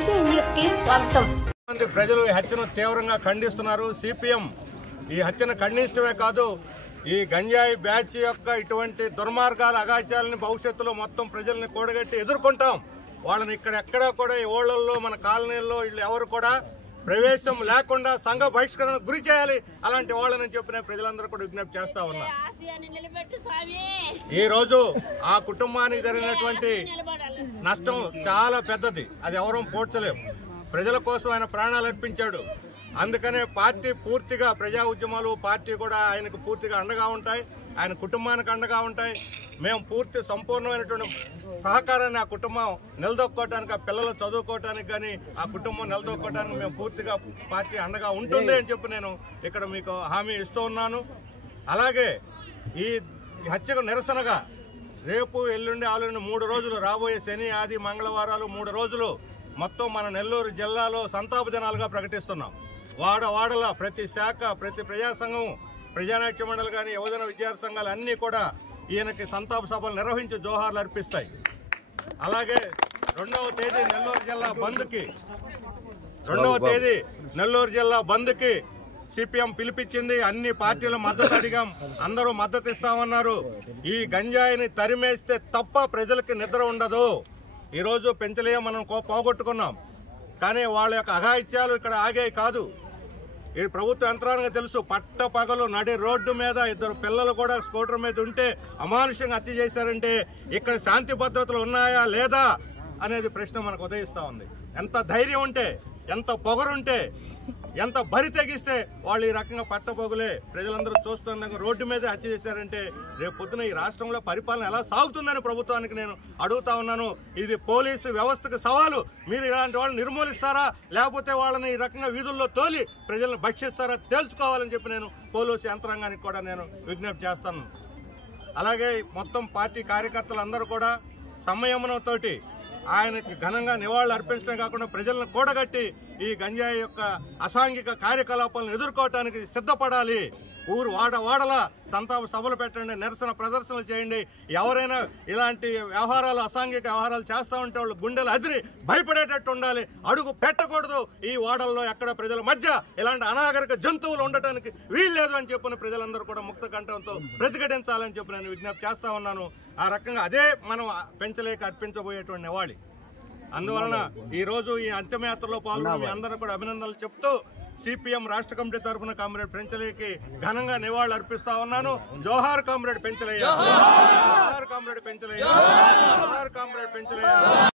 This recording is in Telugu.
ఈసీ న్యూస్ కి స్వాగతం. ప్రజలు ఈ హత్యను తీవ్రంగా ఖండిస్తున్నారు. సిపిఎం ఈ హత్యను ఖండించడమే కాదు, ఈ గంజాయి బ్యాచ్ యొక్క ఇటువంటి దుర్మార్గాల అగాత్యాలని భవిష్యత్తులో మొత్తం ప్రజల్ని కూడగట్టి ఎదుర్కొంటాం. వాళ్ళని ఎక్కడా కూడా ఈ ఊళ్ళల్లో మన కాలనీల్లో వీళ్ళు ఎవరు కూడా ప్రవేశం లేకుండా సంఘ బహిష్కరణకు గురి చేయాలి. అలాంటి వాళ్ళని చెప్పిన ప్రజలందరూ కూడా విజ్ఞప్తి చేస్తా ఉన్నారు. ఈ రోజు ఆ కుటుంబానికి జరిగినటువంటి నష్టం చాలా పెద్దది, అది ఎవరూ పోడ్చలేము. ప్రజల కోసం ఆయన ప్రాణాలు అర్పించాడు. అందుకనే పార్టీ పూర్తిగా ప్రజా ఉద్యమాలు పార్టీ కూడా ఆయనకు పూర్తిగా అండగా ఉంటాయి, ఆయన కుటుంబానికి అండగా ఉంటాయి. మేము పూర్తి సంపూర్ణమైనటువంటి సహకారాన్ని ఆ కుటుంబం నిలదొక్కోవటానికి, ఆ పిల్లలు చదువుకోవటానికి కానీ ఆ కుటుంబం నిలదొక్కోవటానికి మేము పూర్తిగా పార్టీ అండగా ఉంటుంది అని చెప్పి నేను ఇక్కడ మీకు హామీ ఇస్తూ ఉన్నాను. అలాగే ఈ హత్యకు నిరసనగా రేపు ఎల్లుండి ఆల్రెండి 3 రోజులు, రాబోయే శని ఆది మంగళవారాలు 3 రోజులు మొత్తం మన నెల్లూరు జిల్లాలో సంతాప దినాలుగా ప్రకటిస్తున్నాం. వాడల ప్రతి శాఖ, ప్రతి ప్రజా సంఘం, ప్రజానాట్య మండలి కానీ, యువజన విద్యార్థి సంఘాలు అన్నీ కూడా ఈయనకి సంతాప సభలు నిర్వహించి జోహార్లు అర్పిస్తాయి. అలాగే 2వ తేదీ నెల్లూరు జిల్లా బంద్కి సిపిఎం పిలిపించింది. అన్ని పార్టీల మద్దతు అడిగాం, అందరూ మద్దతు ఇస్తామన్నారు. ఈ గంజాయిని తరిమేస్తే తప్ప ప్రజలకి నిద్ర ఉండదు. ఈరోజు పెంచలేయ మనం పోగొట్టుకున్నాం, కానీ వాళ్ళ యొక్క అఘాయిత్యాలు ఇక్కడ ఆగాయి కాదు. ఈ ప్రభుత్వ యంత్రాంగం తెలుసు, పట్ట పగలు నడి రోడ్డు మీద 2 పిల్లలు కూడా స్కూటర్ మీద ఉంటే అమానుషంగా హత్య చేశారంటే ఇక్కడ శాంతి భద్రతలు ఉన్నాయా లేదా అనేది ప్రశ్న మనకు ఉదయిస్తా ఉంది. ఎంత ధైర్యం ఉంటే, ఎంత పొగరుంటే, ఎంత బరి తెగిస్తే వాళ్ళు ఈ రకంగా పట్టపోగులే ప్రజలందరూ చూస్తున్న రోడ్డు మీద హత్య చేశారంటే రేపు పొద్దున ఈ రాష్ట్రంలో పరిపాలన ఎలా సాగుతుందని ప్రభుత్వానికి నేను అడుగుతా ఉన్నాను. ఇది పోలీసు వ్యవస్థకు సవాలు. మీరు ఇలాంటి వాళ్ళని నిర్మూలిస్తారా, లేకపోతే వాళ్ళని ఈ రకంగా వీధుల్లో తోలి ప్రజలను భక్షిస్తారా తేల్చుకోవాలని చెప్పి నేను పోలీసు యంత్రాంగానికి కూడా నేను విజ్ఞప్తి చేస్తాను. అలాగే మొత్తం పార్టీ కార్యకర్తలందరూ కూడా సంయమనంతో ఆయనకి ఘనంగా నివాళులు అర్పించడం కాకుండా ప్రజలను కూడగట్టి ఈ గంజాయి యొక్క అసాంఘిక కార్యకలాపాలను ఎదుర్కోవటానికి సిద్ధపడాలి. వాడల సంతాప సభలు పెట్టండి, నిరసన ప్రదర్శనలు చేయండి. ఎవరైనా ఇలాంటి వ్యవహారాలు, అసాంఘిక వ్యవహారాలు చేస్తూ ఉంటే వాళ్ళు గుండెలు అదిరి భయపడేటట్టు ఉండాలి. అడుగు పెట్టకూడదు. ఈ వాడల్లో ఎక్కడ ప్రజల మధ్య ఇలాంటి అనాగరిక జంతువులు ఉండటానికి వీల్లేదు అని చెప్పిన ప్రజలందరూ కూడా ముక్త కంఠంతో ప్రతిఘటించాలని చెప్పి నేను విజ్ఞప్తి చేస్తా ఉన్నాను. ఆ రకంగా అదే మనం పెంచలేక అర్పించబోయేటువంటి నివాళి. అందువలన ఈ రోజు ఈ అంత్యయాత్రలో పాల్గొని మీ అందరూ కూడా అభినందనలు చెప్తూ సిపిఎం రాష్ట్ర కమిటీ తరఫున కామ్రేడ్ పెంచలేకి ఘనంగా నివాళులు అర్పిస్తా ఉన్నాను. జోహార్ కామ్రేడ్ పెంచలయ్య, జోహార్ కామ్రేడ్ పెంచలయ్య, జోహార్ కామ్రేడ్ పెంచలయ్య.